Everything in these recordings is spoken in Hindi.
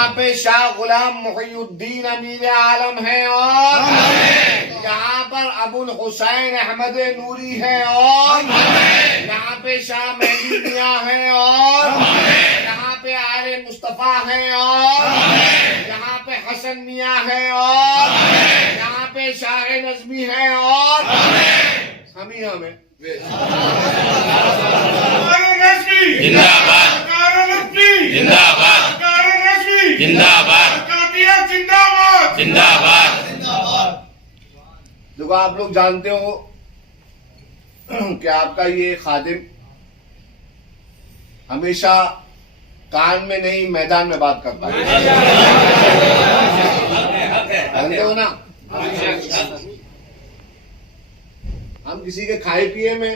यहाँ पे शाह गुलाम मुहीउद्दीन अमीर आलम है और यहाँ पर अबुल हुसैन अहमद नूरी है और यहाँ पे शाह मेहदी मियां है और यहाँ पे आले मुस्तफा है और यहाँ पे हसन मियां है और यहाँ पे शाह नजमी है और हम ही हमें जिंदाबाद जिंदाबाद जिंदाबाद जिंदाबाद। देखो आप लोग जानते हो कि आपका ये खादिम हमेशा कान में नहीं मैदान में बात करता है, जानते हो ना। हम किसी के खाए पिए में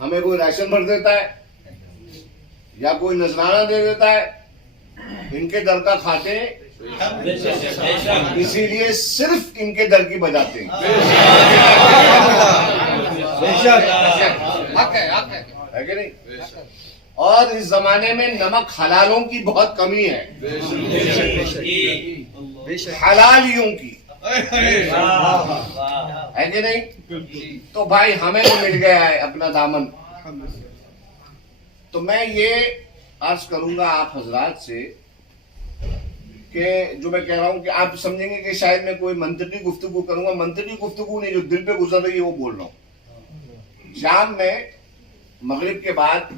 हमें कोई राशन भर देता है या कोई नजराना दे देता है, इनके दर का खाते हैं, इसीलिए सिर्फ इनके दर की बजाते हैं। हक है कि नहीं? और इस जमाने में नमक हलालों की बहुत कमी है, हलालियों की, है कि नहीं? तो भाई हमें तो मिल गया है अपना दामन। तो मैं ये अर्ज करूंगा आप हजरात से कि जो मैं कह रहा हूं कि आप समझेंगे कि शायद मैं कोई मंतकी गुफ्तगू करूंगा। मंतकी गुफ्तगू नहीं, जो दिल पे गुजर रही है वो बोल रहा हूं। शाम में मगरिब के बाद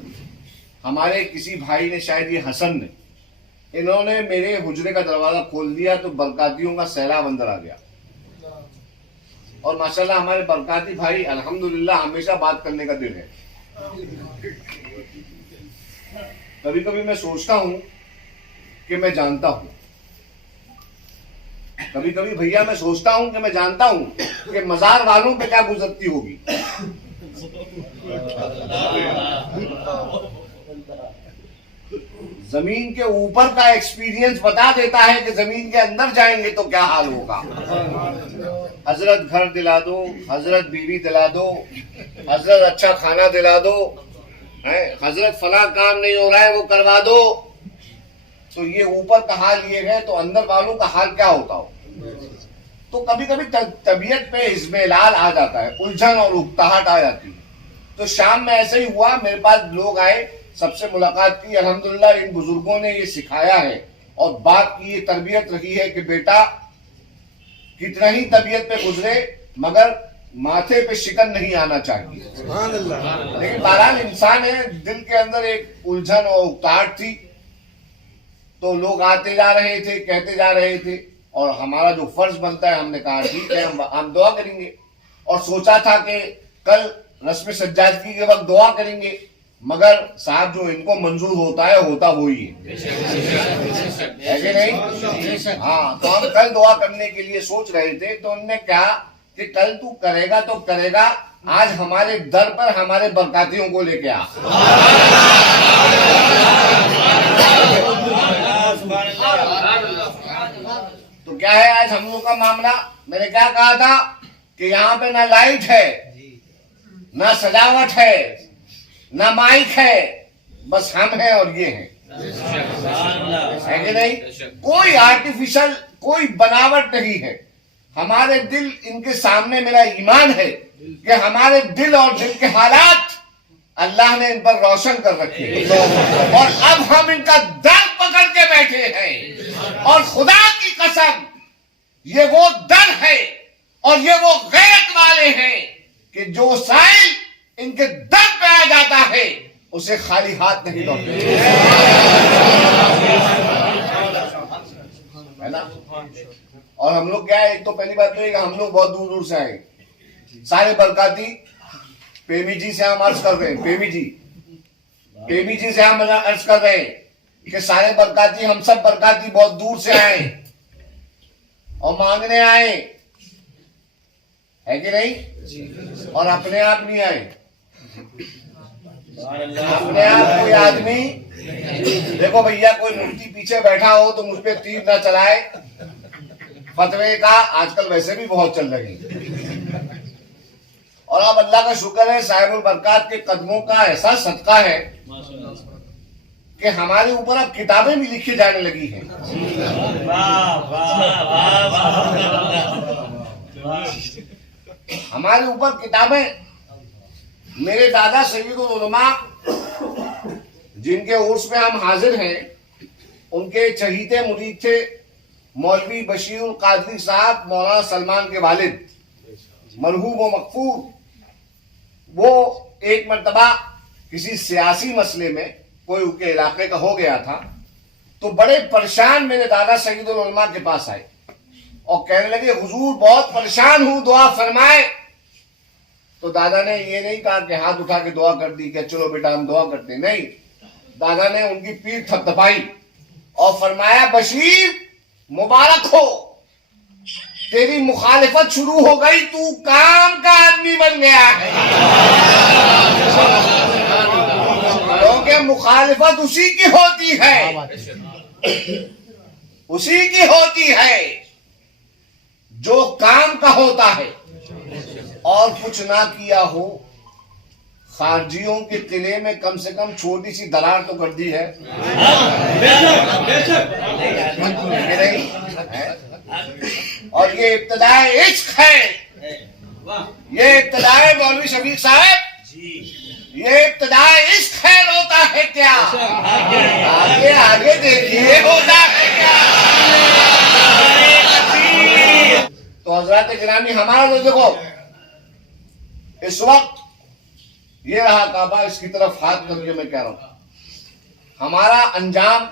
हमारे किसी भाई ने, शायद ये हसन ने, इन्होंने मेरे हुजरे का दरवाजा खोल दिया तो बरकातियों का सैलाब अंदर आ गया। और माशाल्लाह हमारे बरकाती भाई अल्हम्दुलिल्लाह हमेशा बात करने का दिल है। कभी कभी मैं सोचता हूं कि मैं जानता हूं, कभी कभी भैया मैं सोचता हूं कि मैं जानता हूं कि मजार वालों पे क्या गुजरती होगी। जमीन के ऊपर का एक्सपीरियंस बता देता है कि जमीन के अंदर जाएंगे तो क्या हाल होगा। हजरत घर दिला दो, हजरत बीवी दिला दो, हजरत अच्छा खाना दिला दो, हजरत फला काम नहीं हो रहा है वो करवा दो। तो ये ऊपर का हाल ये है, तो अंदर वालों का हाल क्या होता हो। तो कभी कभी तबीयत पे इस्मेलाल आ जाता है, उलझन और उकताहट आ जाती है। तो शाम में ऐसे ही हुआ, मेरे पास लोग आए, सबसे मुलाकात की। अल्हम्दुलिल्लाह इन बुजुर्गों ने ये सिखाया है और बात की ये तरबियत रही है कि बेटा कितना ही तबीयत पे गुजरे मगर माथे पे शिकन नहीं आना चाहिए। लेकिन बहरहाल इंसान है, दिल के अंदर एक उलझन और उकताहट थी। तो लोग आते जा रहे थे, कहते जा रहे थे, और हमारा जो फर्ज बनता है हमने कहा ठीक है हम दुआ करेंगे। और सोचा था कि कल रस्म सज्जादगी के वक्त दुआ करेंगे, मगर साहब जो इनको मंजूर होता है होता वो ही है कि नहीं? हाँ, तो हम कल दुआ करने के लिए सोच रहे थे। तो उन्होंने कहा कि कल तू करेगा तो करेगा, आज हमारे दर पर हमारे बरकातियों को लेके आ। तो क्या है आज हम लोग का मामला? मैंने क्या कहा था कि यहाँ पे ना लाइट है, ना सजावट है, ना माइक है, बस हम हैं और ये हैं, है कि नहीं? कोई आर्टिफिशियल, कोई बनावट नहीं है। हमारे दिल इनके सामने, मेरा ईमान है कि हमारे दिल और दिल के हालात अल्लाह ने इन पर रोशन कर रखे और अब हम इनका दर पकड़ के बैठे हैं। और खुदा की कसम ये वो दर है और ये वो गैरत वाले हैं कि जो साइल इनके दर पे आ जाता है उसे खाली हाथ नहीं लौटते, है ना? और हम लोग क्या है, एक तो पहली बात तो है कि हम लोग बहुत दूर दूर से आए। सारे बरकाती पेमी जी से हम अर्ज कर रहे हैं, पेमी जी से हम अर्ज कर रहे हैं कि सारे बरकाती, हम सब बरकाती बहुत दूर से आए और मांगने आए, है कि नहीं? और अपने आप नहीं आए। अपने आप कोई आदमी, देखो भैया, कोई मुफ्ती पीछे बैठा हो तो मुझ पे तीर ना चलाए। फतवे का आजकल वैसे भी बहुत चल रही है। और अब अल्लाह का शुक्र है, साहिबुल बरकात के कदमों का ऐसा सदका है कि हमारे ऊपर अब किताबें भी लिखी जाने लगी हैं। हमारे ऊपर किताबें, मेरे दादा सैयदुल उलमा जिनके उर्स में हम हाजिर हैं, उनके चहीते मुरीद थे मौलवी बशीर कादरी साहब, मौलाना सलमान के वालिद मरहूम व मकफूर। वो एक मर्तबा किसी सियासी मसले में कोई उनके इलाके का हो गया था, तो बड़े परेशान मेरे दादा सैयदुल उलमा के पास आए और कहने लगे, हुजूर बहुत परेशान हूं, दुआ फरमाए। तो दादा ने ये नहीं कहा कि हाथ उठा के दुआ कर दी कि चलो बेटा हम दुआ करते, नहीं। दादा ने उनकी पीठ थपथपाई और फरमाया, बशीर मुबारक हो, तेरी मुखालिफत शुरू हो गई, तू काम का आदमी बन गया है। क्योंकि मुखालिफत उसी की होती है, उसी की होती है जो काम का होता है। और कुछ ना किया हो, खारजियों के किले में कम से कम छोटी सी दरार तो कर दी है। और ये इब्तिदाए इश्क है, ये इब्तिदाए मौलवी शफीक साहब, ये इब्तिदाए इश्क है। रोता है क्या? आगे आगे देखिए होता है क्या। तो हजरात गिरामी, हमारा तो देखो इस वक्त ये रहा काबा, इसकी तरफ हाथ करके मैं कह रहा हूं, हमारा अंजाम,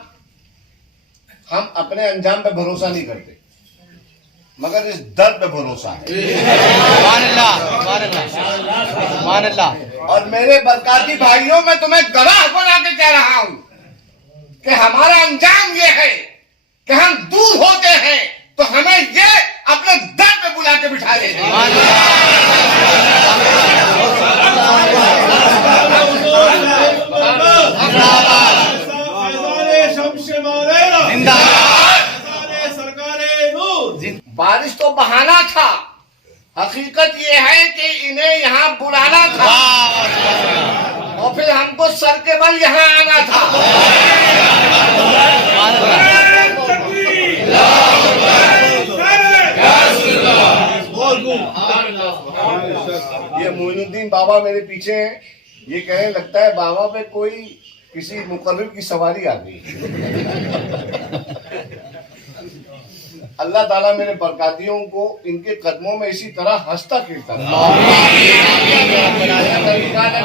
हम अपने अंजाम पे भरोसा नहीं करते, मगर इस दर पे भरोसा है। और मेरे बरकाती भाइयों, मैं तुम्हें गवाह बना के कह रहा हूं कि हमारा अंजाम ये है कि हम दूर होते हैं तो हमें ये अपने दर पे बुला के बिठा लेते हैं। बारिश तो बहाना था, हकीकत ये है कि इन्हें यहाँ बुलाना था और फिर हमको सर के बल यहाँ आना था। ये मोइनुद्दीन बाबा मेरे पीछे हैं, ये कहने लगता है बाबा पे कोई किसी मुकर्रर की सवारी आ गई। अल्लाह ताला मेरे बरकातियों को इनके कदमों में इसी तरह हंसता खेलता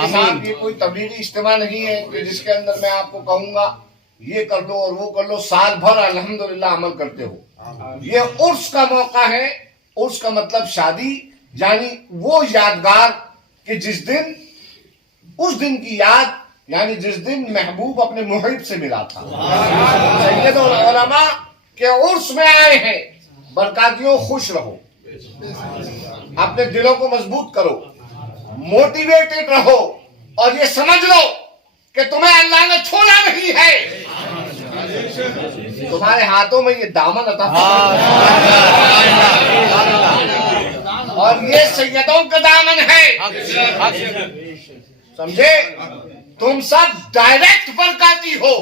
साहब, ये कोई तबलीगी इज्तिमा नहीं है कि जिसके अंदर मैं आपको कहूंगा ये कर लो और वो कर लो, साल भर अल्हम्दुलिल्लाह अमल करते हो। ये उर्स का मौका है। उर्स का मतलब शादी, यानी वो यादगार कि जिस दिन, उस दिन की याद, यानी जिस दिन महबूब अपने मुहिब से मिला था। सैयदुल उलमा के उर्स में आए हैं। बरकातियों, खुश रहो, अपने दिलों को मजबूत करो, मोटिवेटेड रहो और ये समझ लो कि तुम्हें अल्लाह ने छोड़ा नहीं है। तुम्हारे हाथों में ये दामन अता और ये सैयदों का दामन है, समझे? तुम सब डायरेक्ट बरकाती हो।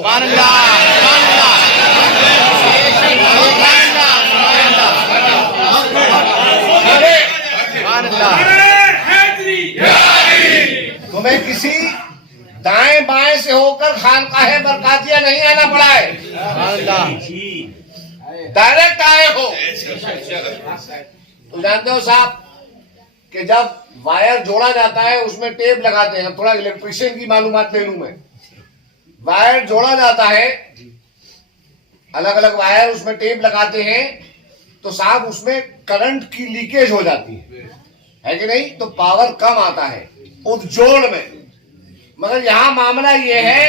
तुम्हें किसी दाएं बाएं से होकर खानकाहे बरकातिया नहीं आना पड़ा है, डायरेक्ट आए हो। तो जानते हो साहब कि जब वायर जोड़ा जाता है उसमें टेप लगाते हैं, थोड़ा इलेक्ट्रिशियन की मालूमात ले लूं मैं। वायर जोड़ा जाता है, अलग अलग वायर, उसमें टेप लगाते हैं, तो साहब उसमें करंट की लीकेज हो जाती है कि नहीं? तो पावर कम आता है उस जोड़ में। मगर यहां मामला यह है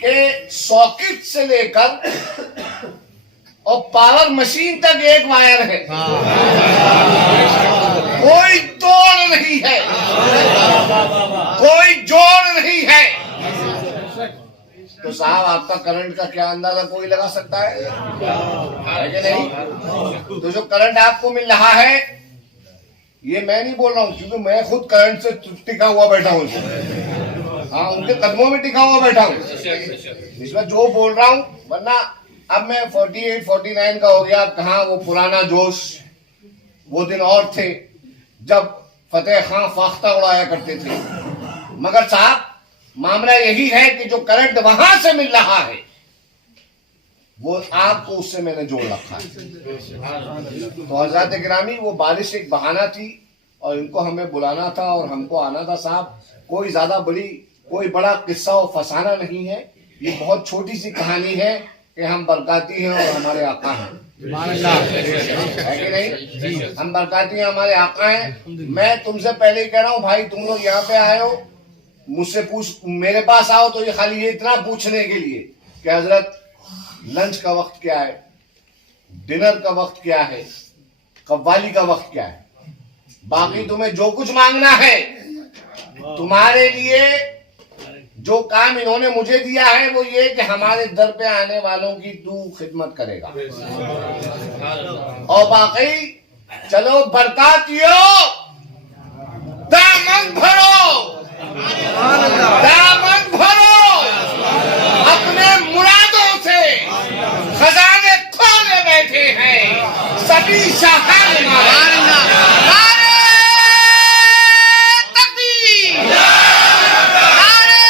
कि सॉकेट से लेकर और पावर मशीन तक एक वायर है, कोई तोड़ नहीं है, कोई जोड़ नहीं है। तो साहब आपका करंट का क्या अंदाजा कोई लगा सकता है कि नहीं? तो जो करंट आपको मिल रहा है, ये मैं नहीं बोल रहा हूं, क्योंकि मैं खुद करंट से टिका हुआ बैठा हूं, हाँ, उनके कदमों में टिका हुआ बैठा हूं। इसमें जो बोल रहा हूं, वरना अब मैं 48 49 का हो गया। अब कहाँ वो पुराना जोश, वो दिन और थे जब फतेह खां फाख्ता उड़ाया करते थे। मगर साहब मामला यही है कि जो करंट वहां से मिल रहा है वो आपको उससे मैंने जोड़ रखा है। तो हजरत गिरामी, वो बारिश एक बहाना थी और इनको हमें बुलाना था और हमको आना था साहब। कोई बड़ा किस्सा और फसाना नहीं है। ये बहुत छोटी सी कहानी है कि हम बरकाती हैं और हमारे आका हैं, है कि नहीं? हम बरकाती हैं, हमारे आका हैं। मैं तुमसे पहले ही कह रहा हूँ भाई, तुम लोग यहाँ पे आए हो, मुझसे मेरे पास आओ तो ये खाली ये इतना पूछने के लिए कि हजरत लंच का वक्त क्या है, डिनर का वक्त क्या है, कव्वाली का वक्त क्या है। बाकी तुम्हें जो कुछ मांगना है, तुम्हारे लिए जो काम इन्होंने मुझे दिया है वो ये कि हमारे दर पे आने वालों की तू खिदमत करेगा। और बाकी चलो बरकातियो, दामन भरो, दामन भरो, अपने मुरादों से खजाने खोले बैठे हैं सभी शाहान नारे तकबीर, नारे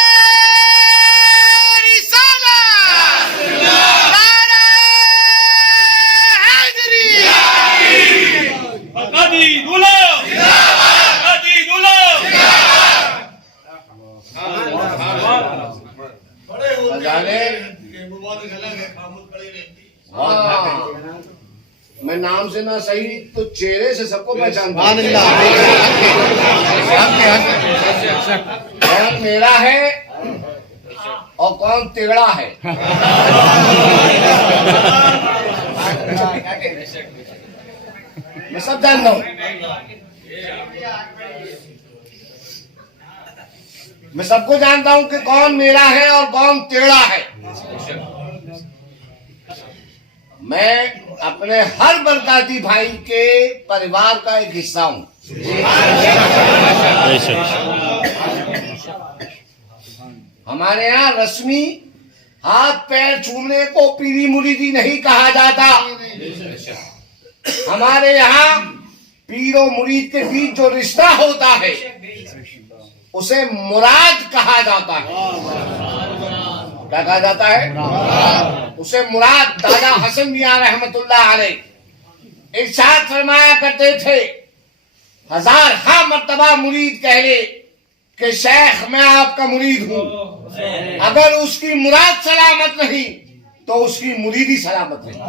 रिसालत, नारे हैदरी। बरकाती गुलाम जिंदाबाद, बरकाती गुलाम मैं नाम से ना सही तो चेहरे से सबको पहचानता हूं। कौन मेरा है और कौन तेरा है। मैं सब जानता हूं। मैं सबको जानता हूं कि कौन मेरा है और कौन तेरा है। मैं अपने हर बरकाती भाई के परिवार का एक हिस्सा हूं। हमारे यहाँ रस्मी हाथ पैर छूने को पीरी मुरीदी नहीं कहा जाता। हमारे यहाँ पीरो मुरीद के बीच जो रिश्ता होता है उसे मुराद कहा जाता है। क्या कहा जाता है? उसे मुराद। दादा हसन मियां रहमतुल्लाह अलैह इरशाद फरमाया करते थे, 1000 हा मर्तबा मुरीद कह ले कि शेख मैं आपका मुरीद हूं, अगर उसकी मुराद सलामत नहीं तो उसकी मुरीदी सलामत नहीं।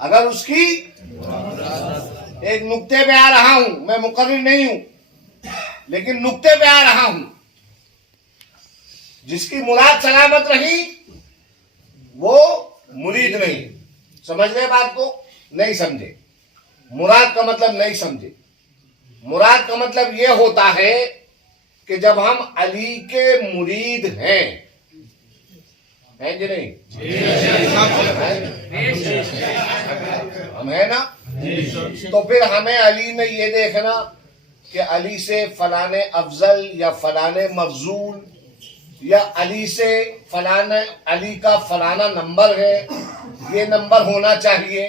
अगर उसकी, एक नुक्ते पे आ रहा हूं, मैं मुकर्रिर नहीं हूं लेकिन नुक्ते पे आ रहा हूं, जिसकी मुराद सलामत रही वो मुरीद नहीं। समझ गए बात को? नहीं समझे? मुराद का मतलब नहीं समझे। मुराद का मतलब ये होता है कि जब हम अली के मुरीद हैं कि नहीं? हम है ना? तो फिर हमें अली में ये देखना कि अली से फलाने अफजल या फलाने मफजूल या अली से फलाना, अली का फलाना नंबर है, ये नंबर होना चाहिए।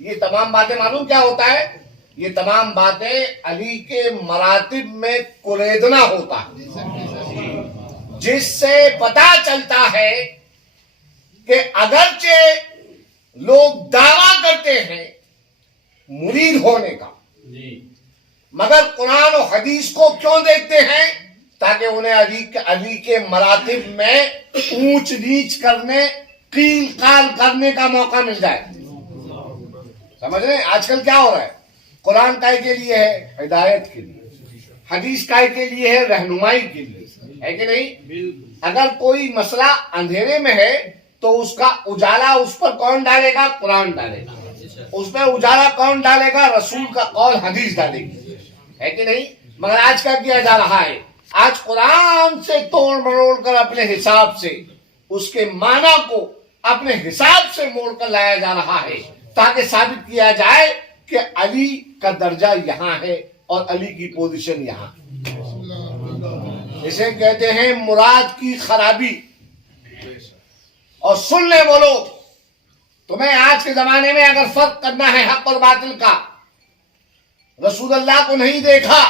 ये तमाम बातें मालूम क्या होता है? ये तमाम बातें अली के मरातिब में कुरेदना होता है, जिससे पता चलता है कि अगरचे लोग दावा करते हैं मुरीद होने का, मगर कुरान और हदीस को क्यों देखते हैं? ताकि उन्हें अली के मरातिब में ऊंच नीच करने, कील काल करने का मौका मिल जाए। समझ रहे हैं? आजकल क्या हो रहा है? कुरान काय के लिए है? हिदायत के लिए। हदीस काय के लिए है? रहनुमाई के लिए, है कि नहीं? अगर कोई मसला अंधेरे में है तो उसका उजाला उस पर कौन डालेगा? कुरान डालेगा। उस पर उजाला कौन डालेगा? रसूल का कौल, हदीस डालेगी, है कि नहीं? मगर आज क्या किया जा रहा है? आज कुरान से तोड़ मरोड़ कर अपने हिसाब से, उसके माना को अपने हिसाब से मोड़ कर लाया जा रहा है, ताकि साबित किया जाए कि अली का दर्जा यहाँ है और अली की पोजीशन यहाँ। इसे कहते हैं मुराद की खराबी। और सुन ले बोलो, तुम्हें आज के जमाने में अगर फर्क करना है हक और बातिल का, रसूल अल्लाह को नहीं देखा,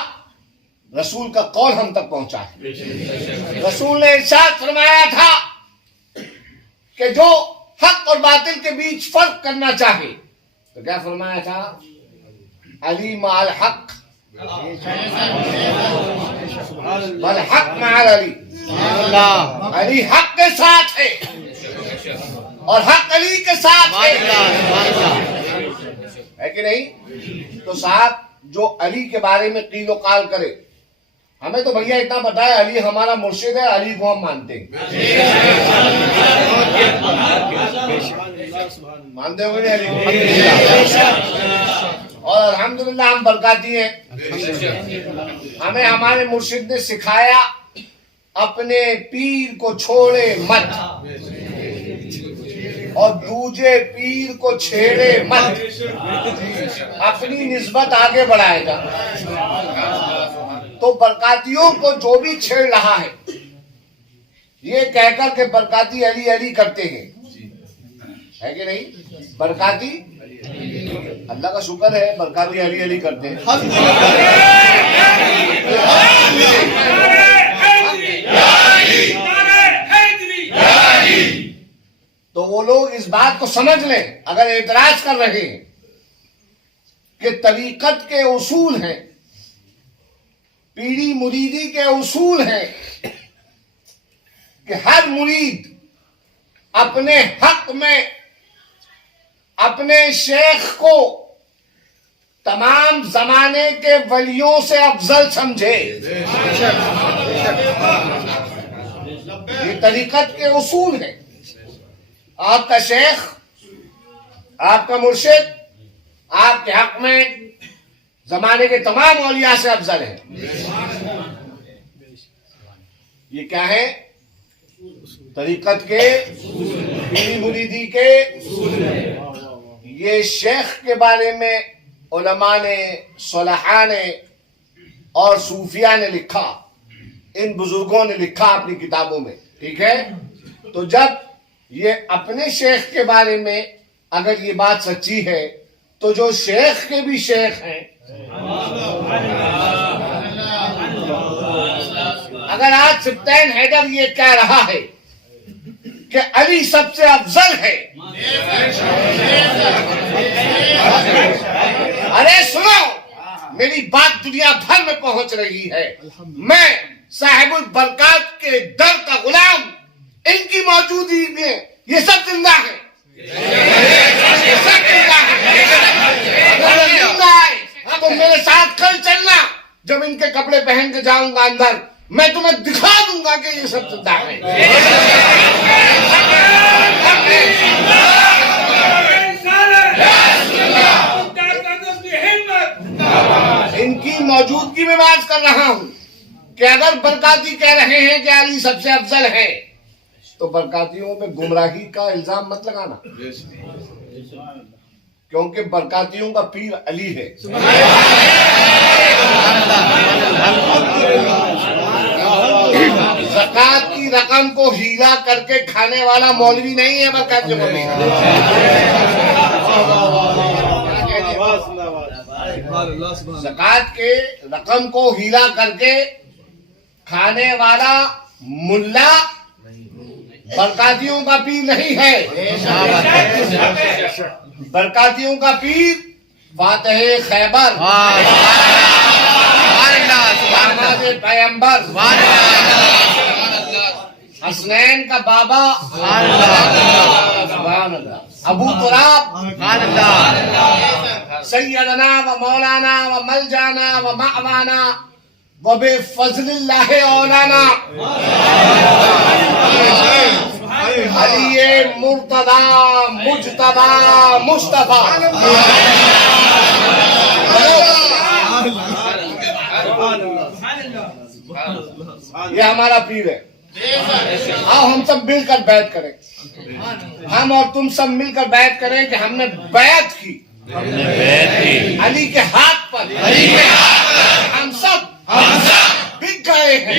रसूल का कौल हम तक पहुंचा है। रसूल ने इरशाद फरमाया था कि जो हक और बातिल के बीच फर्क करना चाहे, तो क्या फरमाया था? अली माल हक बल हक माल अली। अली हक के साथ है और हक अली के साथ है कि नहीं? तो साहब जो अली के बारे में कीलो काल करे, हमें तो भैया इतना पता है अली हमारा मुर्शिद है, अली को हम मानते हैं। मानते हो अली को? और अल्हम्दुलिल्लाह हम बरकाती हैं। हमें हमारे मुर्शिद ने सिखाया अपने पीर को छोड़े मत और दूजे पीर को छेड़े मत, अपनी निस्बत आगे बढ़ाएगा। तो बरकातियों को जो भी छेड़ रहा है, ये कहकर के बरकाती अली अली करते हैं, है कि नहीं? बरकाती अल्लाह का शुक्र है, बरकाती अली अली करते हैं। तो वो लोग इस बात को समझ लें, अगर एतराज कर रहे हैं कि तरीकत के उसूल हैं, पीरी मुरीदी के उसूल हैं कि हर मुरीद अपने हक में अपने शेख को तमाम जमाने के वलियों से अफजल समझे। ये तरीकत के उसूल हैं। आपका शेख, आपका मुर्शिद आपके हक में जमाने के तमाम औलिया से अफजल है। ये क्या है? तरीकत के, पीरी मुरीदी के। ये शेख के बारे में उलमा ने, सुलहा ने और सूफिया ने लिखा, इन बुजुर्गों ने लिखा अपनी किताबों में, ठीक है? तो जब ये अपने शेख के बारे में अगर ये बात सच्ची है, तो जो शेख के भी शेख हैं, अगर आज सुल्तान हैदर ये कह रहा है कि अली सबसे अफजल है, अरे सुनो, मेरी बात दुनिया भर में पहुंच रही है। मैं साहिबुल बरकात के दर का गुलाम, इनकी मौजूदगी में ये सब जिंदा है। ये सब जिंदा है। अगर जिंदा है तो मेरे साथ कल चलना, जब इनके कपड़े पहन के जाऊंगा अंदर, मैं तुम्हें दिखा दूंगा कि ये सब जिंदा है। इनकी मौजूदगी में बात कर रहा हूं कि अगर बरकाती कह रहे हैं कि अली सबसे अफजल है, तो बरकातियों पे गुमराही का इल्जाम मत लगाना, क्योंकि बरकातियों का पीर अली है। ज़कात की रकम को हीला करके खाने वाला मौलवी नहीं है बरकातियों का पीर। ज़कात के रकम को हीला करके खाने वाला मुल्ला बरकातियों का पीर नहीं है। बरकातियों का पीर फातिह खैबर, पैगंबर, हसनैन का बाबा, अबू तुराब, सैयदना व मौलाना व मलजाना व मावाना व बेफज़लिल्लाह औलाना अली मुर्तदा मुज्तबा मुस्तफा। ये हमारा पीर है। आओ हम सब मिलकर बैत करें, हम और तुम सब मिलकर बैत करें कि हमने बैत की अली के हाथ पर। हम सब बिक गए हैं।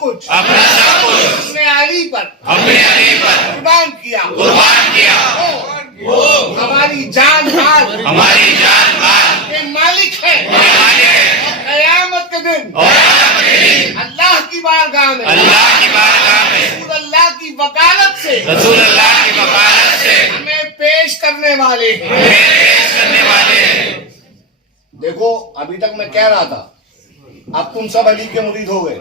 कुछ अपने अली पर कुर्बान किया वो हमारी जान माल के मालिक है। और कयामत के दिन अल्लाह की बारगाह में रसूल अल्लाह की वकालत से हमें पेश करने वाले हैं। देखो अभी तक मैं कह रहा था, अब तुम सब अली के मुरीद हो गए।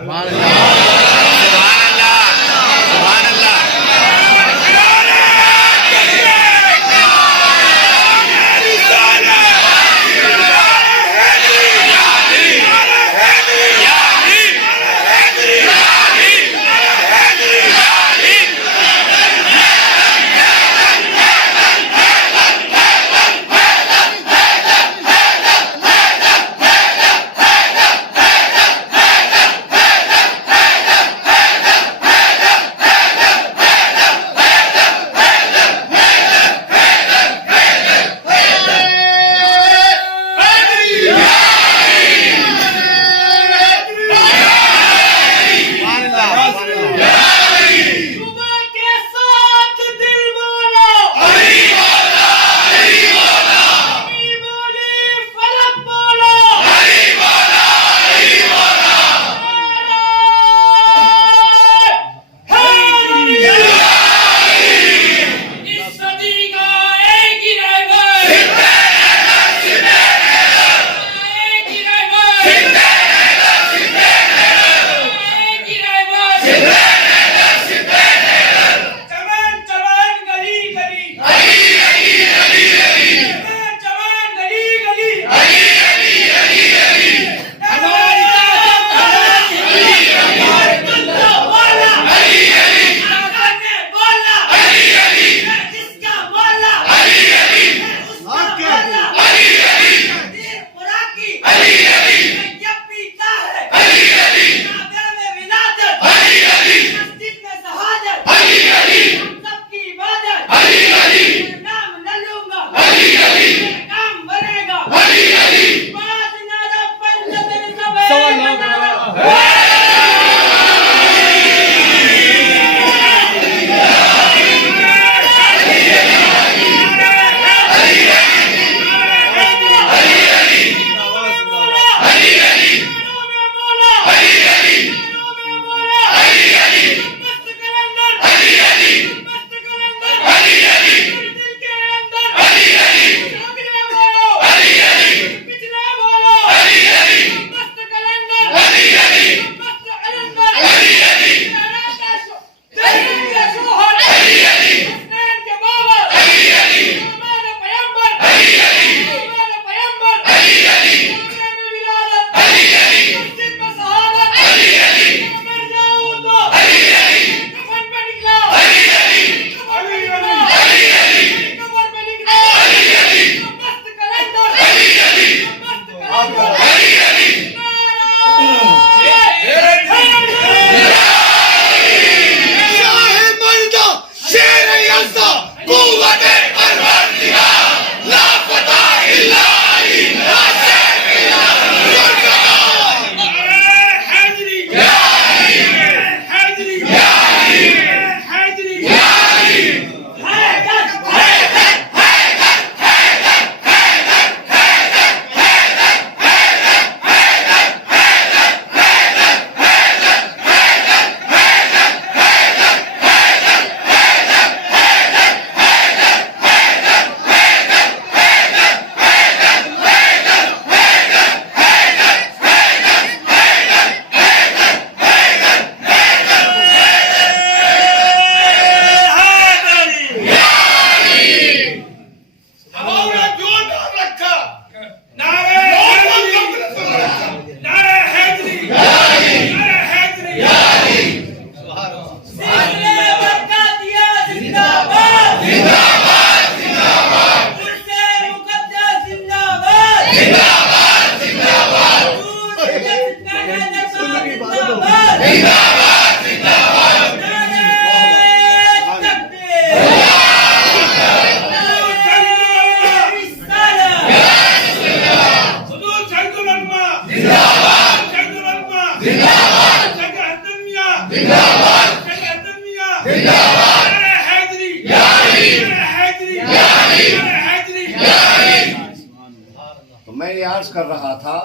तो मैं ये अर्ज कर रहा था,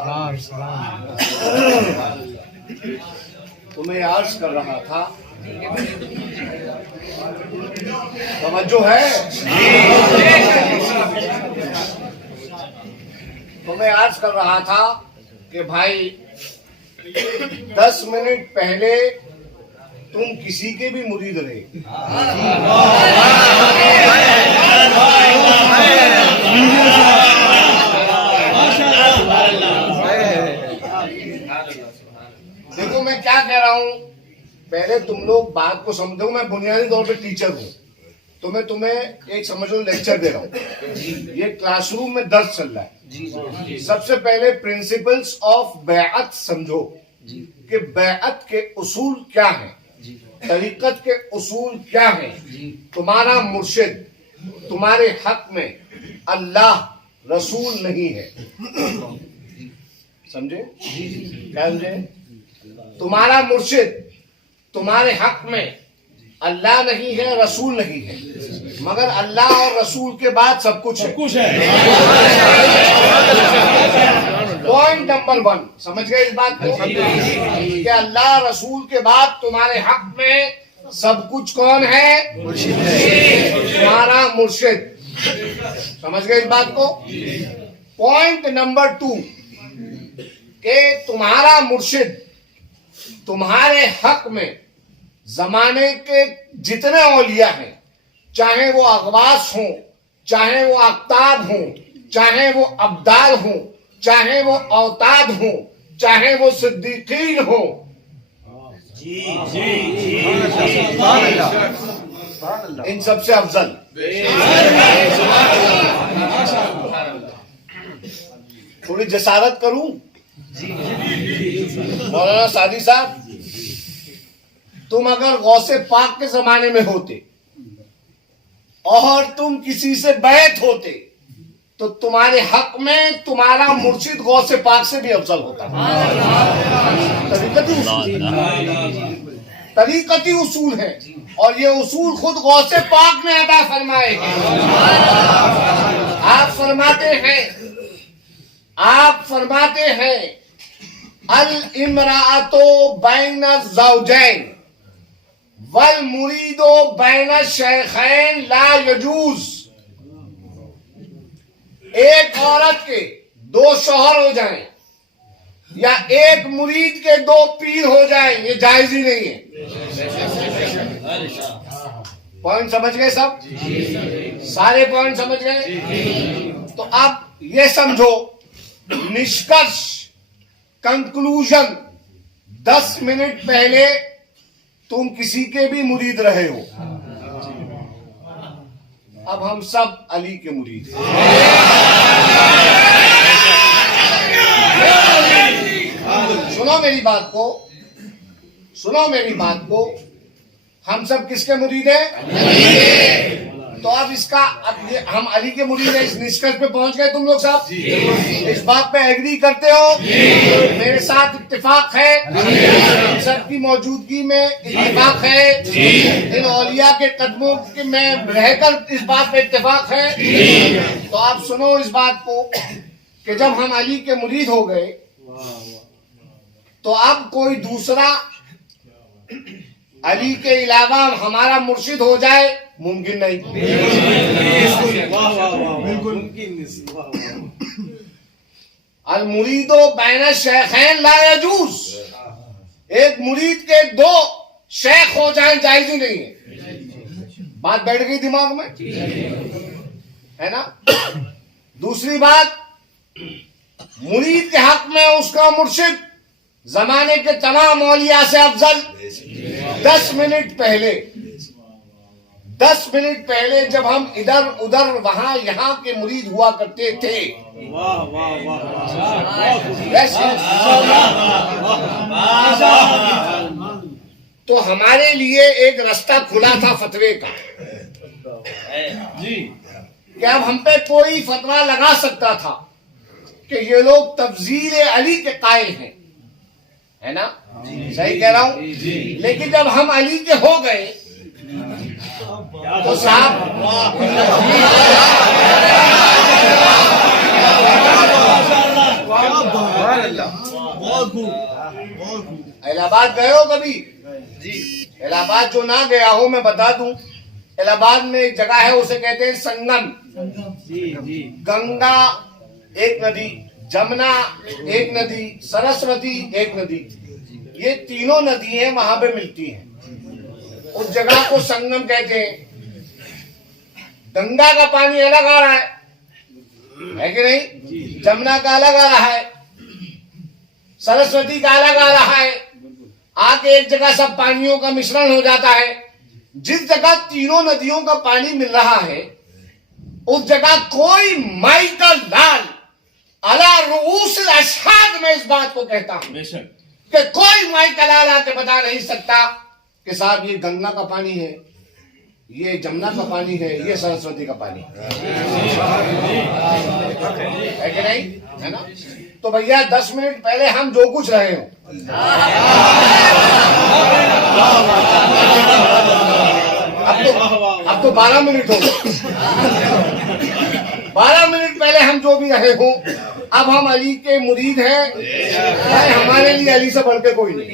तवज्जो है। तो मैं अर्ज कर रहा था कि भाई 10 मिनट पहले तुम किसी के भी मुरीद रहे, देखो मैं क्या कह रहा हूं, पहले तुम लोग बात को समझो। मैं बुनियादी तौर पे टीचर हूं, तो मैं तुम्हें एक समझो लेक्चर दे रहा हूं। ये क्लासरूम में दर्स चल रहा है। सबसे पहले प्रिंसिपल्स ऑफ बैअत समझो कि बैअत के उसूल क्या हैं, तरीकत के उसूल क्या हैं। तुम्हारा मुर्शिद तुम्हारे हक में अल्लाह रसूल नहीं है, समझे? क्या समझे? तुम्हारा मुर्शिद तुम्हारे हक में अल्लाह नहीं है, रसूल नहीं है, मगर अल्लाह और रसूल के बाद सब कुछ है। पॉइंट नंबर 1 समझ गए इस बात को कि अल्लाह रसूल के बाद तुम्हारे हक में सब कुछ कौन है? तुम्हारा मुर्शिद। समझ गए इस बात को। पॉइंट नंबर 2 कि तुम्हारा मुर्शिद तुम्हारे हक में जमाने के जितने औलिया हैं, चाहे वो अगवास हों, चाहे वो अक्ताब हों, चाहे वो अब्दाल हों, चाहे वो औताद हों, चाहे वो सिद्दीकीन हों, इन सबसे अफजल थोड़ी जसारत करूं मौलाना सादी साहब, तुम अगर गौसे पाक के जमाने में होते और तुम किसी से बैत होते तो तुम्हारे हक में तुम्हारा मुर्शिद गौसे पाक से भी अफजल होता। तरीकती उसूल है और ये उसूल खुद गौसे पाक ने अदा फरमाए। आप फरमाते हैं अल इमरातो बैन ज़ौजैन वल मुरीदो बैन शेखैन ला यजूज। एक औरत के 2 शौहर हो जाएं या एक मुरीद के 2 पीर हो जाएं, ये जायज ही नहीं है। पॉइंट समझ गए सब? सारे पॉइंट समझ गए? तो अब ये समझो निष्कर्ष, कंक्लूजन, 10 मिनट पहले तुम किसी के भी मुरीद रहे हो, अब हम सब अली के मुरीद हैं। सुनो मेरी बात को, हम सब किसके मुरीद हैं? तो अब इसका हम अली के मुरीद हैं, इस निष्कर्ष पे पहुंच गए तुम लोग सब? इस बात पे एग्री करते हो? मेरे साथ इत्तेफाक है? सबकी मौजूदगी में इत्तेफाक है? इन औलिया के कदमों के में रहकर इस बात पे इत्तेफाक है? तो आप सुनो इस बात को कि जब हम अली के मुरीद हो गए तो अब कोई दूसरा अली के अलावा हमारा मुर्शिद हो जाए मुमकिन नहीं। अल मुरीदो बैन शेखैन ला यजूज। एक मुरीद के 2 शेख हो जाए जायज ही नहीं है। बात बैठ गई दिमाग में, है ना? दूसरी बात, मुरीद के हक में उसका मुर्शिद जमाने के तमाम औलिया से अफजल। 10 मिनट पहले जब हम इधर उधर वहां यहाँ के मुरीद हुआ करते थे, तो हमारे लिए एक रास्ता खुला था फतवे का कि अब हम पे कोई फतवा लगा सकता था कि ये लोग तफजील अली के कायल हैं, है ना? सही कह रहा हूं? लेकिन जब हम अली के हो गए तो साहब इलाहाबाद गए हो कभी? इलाहाबाद जो ना गया हो मैं बता दूं, इलाहाबाद में एक जगह है उसे कहते हैं संगम। गंगा एक नदी, जमुना एक नदी, सरस्वती एक नदी, ये तीनों नदियां वहां पे मिलती हैं। उस जगह को संगम कहते हैं। गंगा का पानी अलग आ रहा है कि नहीं? जमुना का अलग आ रहा है, सरस्वती का अलग आ रहा है। आके एक जगह सब पानियों का मिश्रण हो जाता है। जिस जगह तीनों नदियों का पानी मिल रहा है उस जगह कोई माई का लाल अला रूस अशाद में इस बात को कहता हूं कि कोई माई का लाल आके बता नहीं सकता कि साहब ये गंगा का पानी है, ये जमुना का पानी है, ये सरस्वती का पानी है कि नहीं? है ना? तो भैया 10 मिनट पहले हम जो कुछ रहे हो, अब तो 12 मिनट हो गए। 12 मिनट पहले हम जो भी रहे हो, अब हम अली के मुरीद हैं। हमारे लिए अली से बढ़ के कोई नहीं।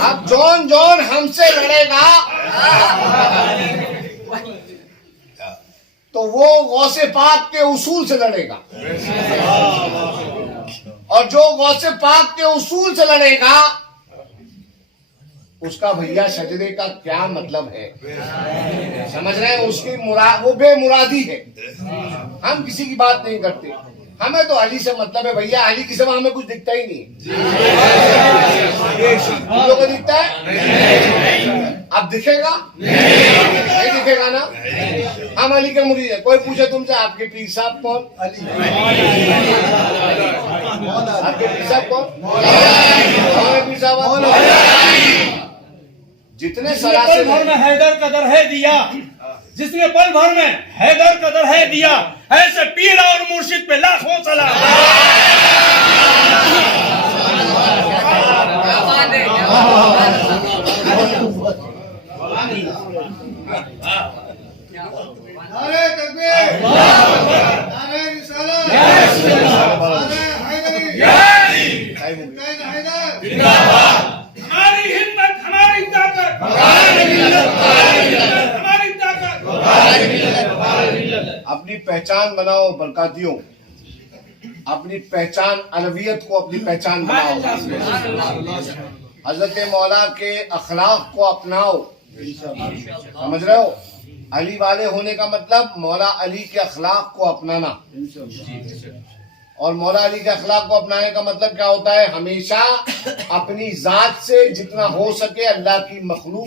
अब जौन जौन हमसे लड़ेगा तो वो गौसे पाक के उसूल से लड़ेगा, और जो गौसे पाक के उसूल से लड़ेगा उसका भैया सजदे का क्या मतलब है? समझ रहे हैं? उसकी वो बेमुरादी है। हम किसी की बात नहीं करते, हमें तो अली से मतलब है भैया। अली की सभा हमें कुछ दिखता ही नहीं। तुम लोगों को दिखता है? अब दिखेगा? नहीं दिखेगा ना? हम अली के मुरीद है। कोई पूछे तुमसे आपके पीर साहब कौन? आपके पीर साहब कौन? पीर साहब जितने पल भर में हैदर कदर है दिया, जिसने पल भर में हैदर कदर है दिया, ऐसे पीर और मुर्शिद पे लाखों सलाम। नारे तकबीर, नारे रिसालत, नारे हैदरी, हैदर। हमारी हिम्मत, हमारी ताकत, हमारी ताकत। अपनी पहचान बनाओ बरकातियों, अपनी पहचान अलवियत को अपनी पहचान बनाओ। हजरत मौला के अखलाक को अपनाओ। समझ रहे हो? अली वाले होने का मतलब मौला अली के अखलाक को अपनाना, और मौला अली के अखलाक को अपनाने का मतलब क्या होता है? हमेशा अपनी जात से जितना हो सके अल्लाह की मखलूक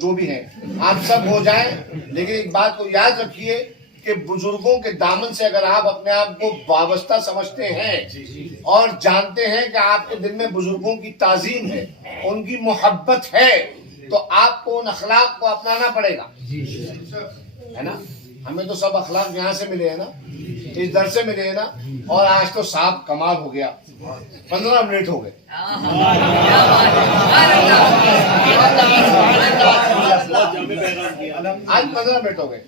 जो भी है आप सब हो जाएं। लेकिन एक बात को याद रखिए कि बुजुर्गों के दामन से अगर आप अपने आप को वाबस्ता समझते हैं और जानते हैं कि आपके दिल में बुजुर्गों की ताजीम है, उनकी मोहब्बत है, तो आपको उन अखलाक को अपनाना पड़ेगा। है ना? हमें तो सब अखलाक यहाँ से मिले हैं ना, इस दर से मिले हैं ना। और आज तो साहब कमाल हो गया, 15 मिनट हो गए। आज 15 मिनट हो गए।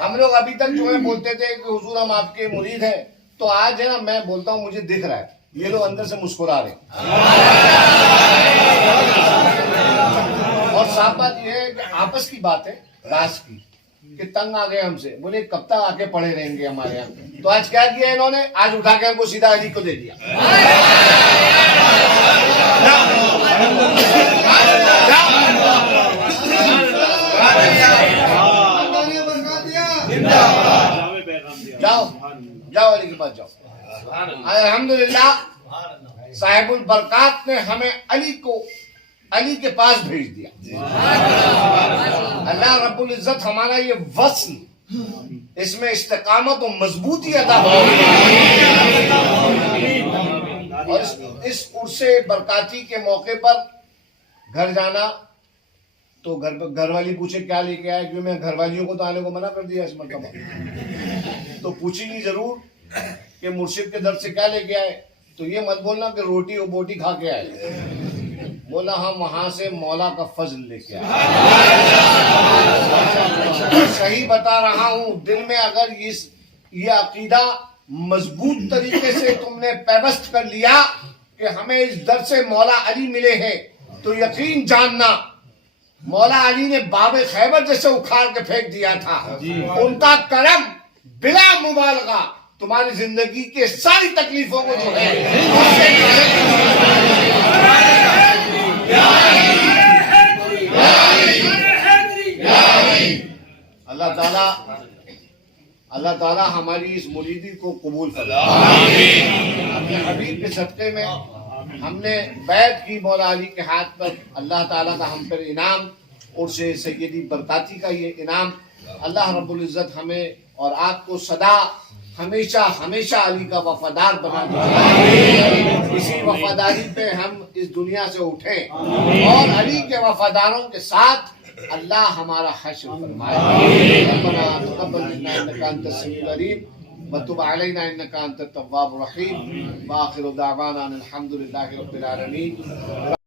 हम लोग अभी तक जो है बोलते थे कि हुजूर हम आपके मुरीद हैं, तो आज है ना मैं बोलता हूँ मुझे दिख रहा है ये लोग अंदर से मुस्कुरा रहे। और साफ बात यह है कि आपस की बात है, राज की, कि तंग आ गए हमसे, बोले कब तक आके पड़े रहेंगे हमारे यहाँ। तो आज क्या किया इन्होंने? आज उठा के हमको सीधा अली को दे दिया। जाओ जाओ अली के पास जाओ। अल्हम्दुलिल्लाह साहिबुल बरकात ने हमें अली के पास भेज दिया। अल्लाह रब्बुल इज्जत हमारा ये वस्ल, इसमें इस्तिकामत और मजबूती अदा और इस उर्से बरकाती के मौके पर घर जाना, तो घर वाली पूछे क्या लेके आए, क्योंकि मैं घर वालियों को तो आने को मना कर दिया इस मरतबा। तो पूछेंगी जरूर कि मुर्शिद के दर से क्या लेके आए, तो ये मत बोलना कि रोटी और बोटी खा के आए, बोला हम वहां से मौला का फजल लेके आए। सही बता रहा हूं, दिल में अगर ये अकीदा मजबूत तरीके से तुमने पैबस्त कर लिया कि हमें इस दर से मौला अली मिले हैं, तो यकीन जानना मौला अली ने बाबे खैबर जैसे उखाड़ के फेंक दिया था। उनका करम बिला मुबालगा तुम्हारी जिंदगी के सारी तकलीफों को जो है अल्लाह ताला हमारी इस मुरीदी को कबूल फरमाए। अपने हबीब के सदक़े में हमने बैत की मौला अली के हाथ पर, अल्लाह ताला का हम पर इनाम और से सैयदी बरकाती का ये इनाम, अल्लाह रब्बुल इज़्ज़त हमें और आपको सदा हमेशा हमेशा अली का वफादार बना दे। इसी वफादारी पे हम इस दुनिया से उठें और अली के वफादारों के साथ अल्लाह हमारा हश्र फरमाए। रब्बना तक़ब्बल मिन्ना इन्नका अंतस समीउल अलीम व तुब अलैना इन्नका अंतत तव्वाबुर रहीम व आखिरु दावाना अनिल हम्दुलिल्लाहि रब्बिल आलमीन।